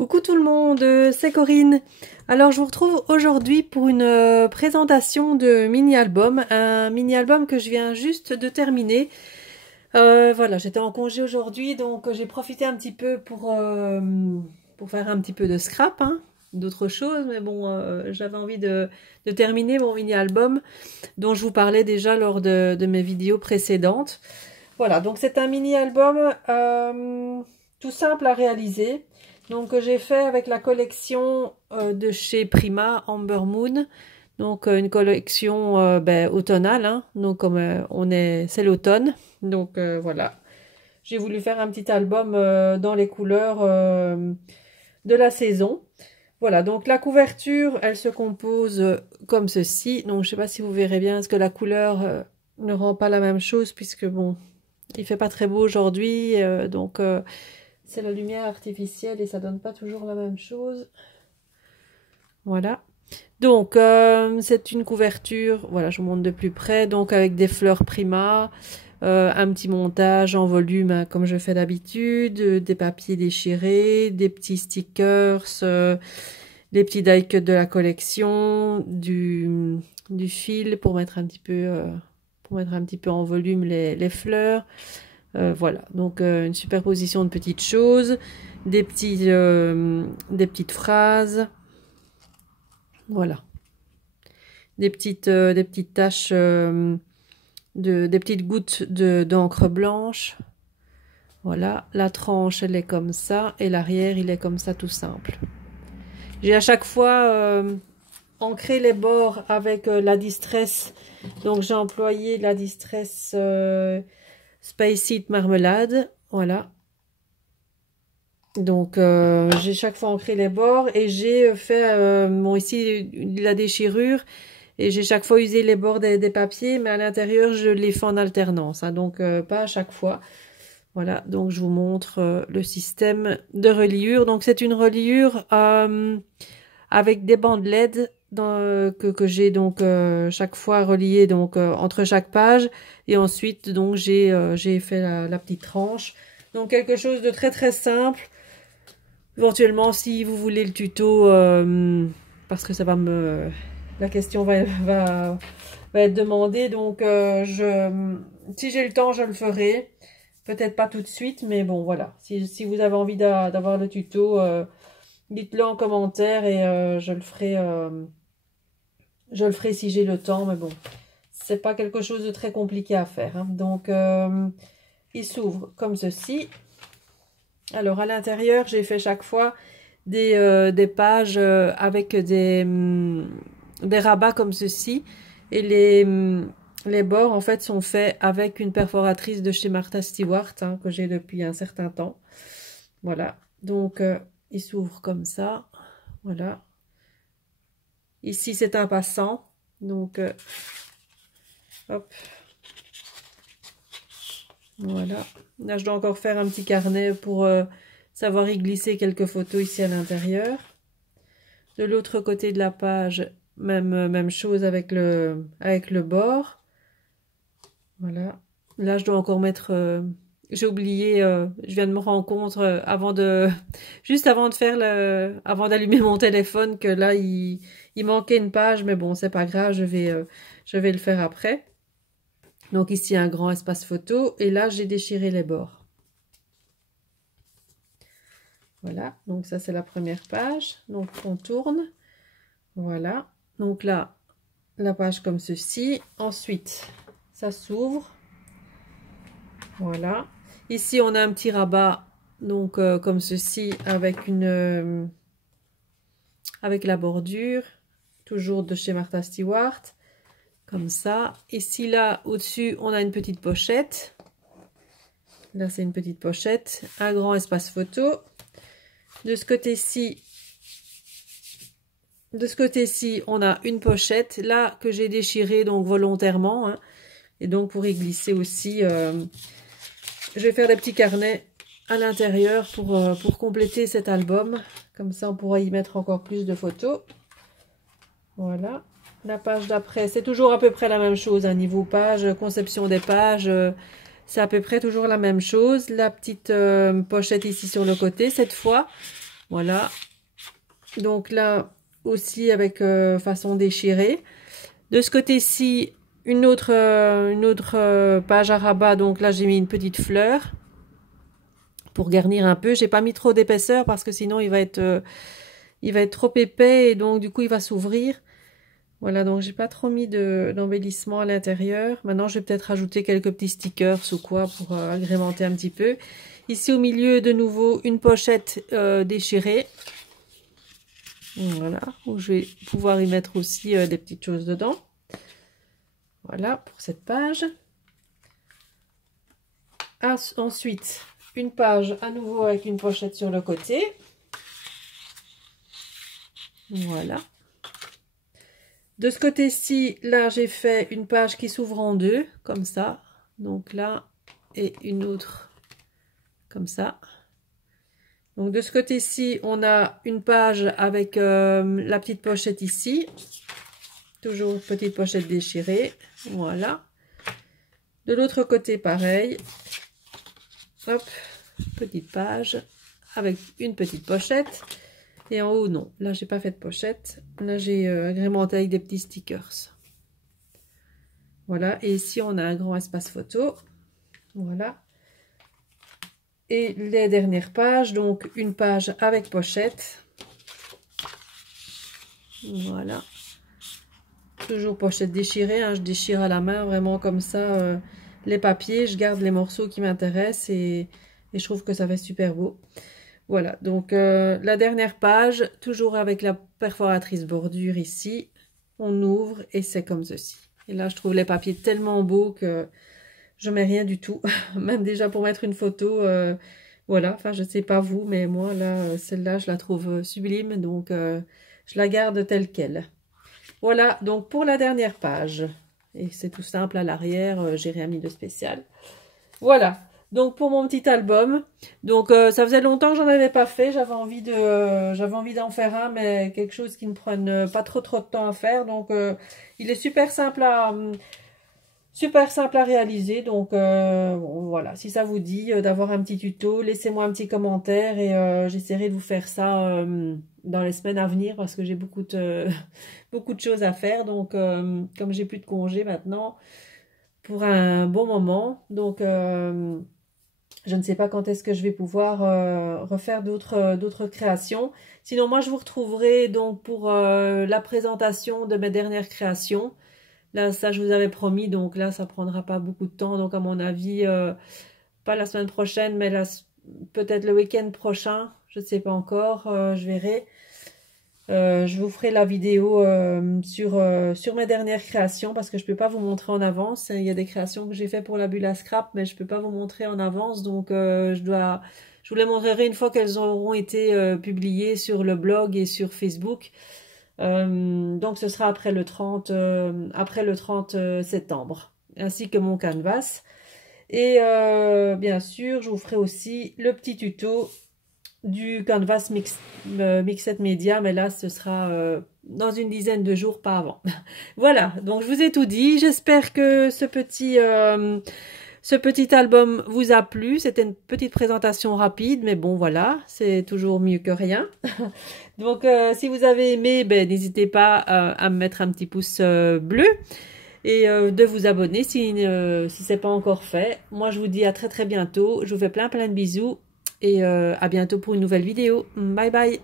Coucou tout le monde, c'est Corinne. Alors je vous retrouve aujourd'hui pour une présentation de mini-album, un mini-album que je viens juste de terminer. Voilà, j'étais en congé aujourd'hui, donc j'ai profité un petit peu pour faire un petit peu de scrap, hein, d'autres choses, mais bon, j'avais envie de terminer mon mini-album dont je vous parlais déjà lors de mes vidéos précédentes. Voilà, donc c'est un mini-album tout simple à réaliser. Donc que j'ai fait avec la collection de chez Prima, Amber Moon. Donc une collection automnale, hein. Donc comme c'est l'automne. Donc voilà. J'ai voulu faire un petit album dans les couleurs de la saison. Voilà, donc la couverture, elle se compose comme ceci. Donc je sais pas si vous verrez bien, parce que la couleur ne rend pas la même chose, puisque bon, il fait pas très beau aujourd'hui, c'est la lumière artificielle et ça donne pas toujours la même chose. Voilà. Donc, c'est une couverture, voilà, je vous montre de plus près, donc avec des fleurs Prima, un petit montage en volume, hein, comme je fais d'habitude, des papiers déchirés, des petits stickers, les petits die cuts de la collection, du fil pour mettre un petit peu en volume les fleurs. Voilà, donc une superposition de petites choses, des petites phrases, voilà, des petites taches, des petites gouttes d'encre blanche. Voilà, la tranche elle est comme ça et l'arrière il est comme ça tout simple. J'ai à chaque fois ancré les bords avec la Distress, donc j'ai employé la Distress Space Heat Marmelade, voilà. Donc j'ai chaque fois ancré les bords et j'ai fait bon ici la déchirure et j'ai chaque fois usé les bords des papiers, mais à l'intérieur je les fais en alternance, hein, donc pas à chaque fois. Voilà, donc je vous montre le système de reliure. Donc c'est une reliure avec des bandes LED que j'ai donc chaque fois relié donc entre chaque page, et ensuite donc j'ai fait la petite tranche. Donc quelque chose de très très simple. Éventuellement si vous voulez le tuto, parce que la question va être demandée, donc si j'ai le temps je le ferai. Peut-être pas tout de suite, mais bon voilà. Si vous avez envie d'avoir le tuto, dites-le en commentaire et je le ferai si j'ai le temps, mais bon, c'est pas quelque chose de très compliqué à faire, hein. Donc il s'ouvre comme ceci. Alors à l'intérieur, j'ai fait chaque fois des pages avec des rabats comme ceci, et les bords en fait sont faits avec une perforatrice de chez Martha Stewart, hein, que j'ai depuis un certain temps. Voilà, donc il s'ouvre comme ça, voilà. Ici c'est un passant, donc hop, voilà. Là je dois encore faire un petit carnet pour savoir y glisser quelques photos ici à l'intérieur. De l'autre côté de la page, même chose avec le bord. Voilà. Là je dois encore mettre... j'ai oublié, je viens de me rendre compte juste avant de faire avant d'allumer mon téléphone, que là il manquait une page, mais bon c'est pas grave, je vais le faire après. Donc ici un grand espace photo, et là j'ai déchiré les bords. Voilà, donc ça c'est la première page, donc on tourne, voilà, donc là la page comme ceci, ensuite ça s'ouvre, voilà. Ici on a un petit rabat, donc comme ceci, avec avec la bordure, toujours de chez Martha Stewart, comme ça. Ici là au-dessus on a une petite pochette, là c'est une petite pochette, un grand espace photo. De ce côté-ci, on a une pochette là que j'ai déchirée donc volontairement, hein. Et donc pour y glisser aussi, je vais faire des petits carnets à l'intérieur pour compléter cet album. Comme ça, on pourra y mettre encore plus de photos. Voilà. La page d'après, c'est toujours à peu près la même chose, hein, niveau page, conception des pages, c'est à peu près toujours la même chose. La petite pochette ici sur le côté, cette fois. Voilà. Donc là aussi avec façon déchirée. De ce côté-ci, une autre page à rabat. Donc là, j'ai mis une petite fleur pour garnir un peu. J'ai pas mis trop d'épaisseur parce que sinon il va être trop épais et donc du coup il va s'ouvrir. Voilà, donc j'ai pas trop mis d'embellissement à l'intérieur. Maintenant, je vais peut-être rajouter quelques petits stickers ou quoi pour agrémenter un petit peu. Ici au milieu, de nouveau, une pochette déchirée. Voilà, où je vais pouvoir y mettre aussi des petites choses dedans. Voilà, pour cette page. Ensuite, une page à nouveau avec une pochette sur le côté. Voilà. De ce côté-ci, là, j'ai fait une page qui s'ouvre en deux, comme ça. Donc là, et une autre, comme ça. Donc de ce côté-ci, on a une page avec la petite pochette ici. Toujours petite pochette déchirée. Voilà. De l'autre côté, pareil. Hop, petite page avec une petite pochette. Et en haut, non. Là, j'ai pas fait de pochette. Là, j'ai agrémenté avec des petits stickers. Voilà. Et ici, on a un grand espace photo. Voilà. Et les dernières pages. Donc, une page avec pochette. Voilà. Toujours pochette déchirée. Hein. Je déchire à la main, vraiment comme ça, les papiers. Je garde les morceaux qui m'intéressent et je trouve que ça fait super beau. Voilà, donc la dernière page, toujours avec la perforatrice bordure ici, on ouvre et c'est comme ceci. Et là, je trouve les papiers tellement beaux que je mets rien du tout, même déjà pour mettre une photo, voilà, enfin je sais pas vous, mais moi là, celle-là, je la trouve sublime, donc je la garde telle qu'elle. Voilà, donc pour la dernière page, et c'est tout simple à l'arrière, j'ai rien mis de spécial. Voilà. Donc pour mon petit album, donc ça faisait longtemps que j'en avais pas fait, j'avais envie d'en faire un, mais quelque chose qui ne prenne pas trop de temps à faire. Donc il est super simple à réaliser. Donc bon, voilà, si ça vous dit d'avoir un petit tuto, laissez-moi un petit commentaire et j'essaierai de vous faire ça dans les semaines à venir parce que j'ai beaucoup de choses à faire. Donc comme j'ai plus de congés maintenant pour un bon moment, donc je ne sais pas quand est-ce que je vais pouvoir refaire d'autres créations. Sinon, moi, je vous retrouverai donc pour la présentation de mes dernières créations. Là, ça, je vous avais promis. Donc là, ça prendra pas beaucoup de temps. Donc, à mon avis, pas la semaine prochaine, mais peut-être le week-end prochain. Je ne sais pas encore. Je verrai. Je vous ferai la vidéo sur mes dernières créations parce que je peux pas vous montrer en avance. Il y a des créations que j'ai fait pour la bulle à scrap, mais je peux pas vous montrer en avance. Donc je vous les montrerai une fois qu'elles auront été publiées sur le blog et sur Facebook. Donc ce sera après le 30 septembre, ainsi que mon canvas. Et bien sûr, je vous ferai aussi le petit tuto du canvas Mixed Media, mais là ce sera dans une dizaine de jours, pas avant. Voilà, donc je vous ai tout dit. J'espère que ce petit album vous a plu. C'était une petite présentation rapide, mais bon voilà, c'est toujours mieux que rien. Donc si vous avez aimé, ben, n'hésitez pas à me mettre un petit pouce bleu et de vous abonner si c'est pas encore fait. Moi je vous dis à très bientôt. Je vous fais plein de bisous. Et à bientôt pour une nouvelle vidéo. Bye bye.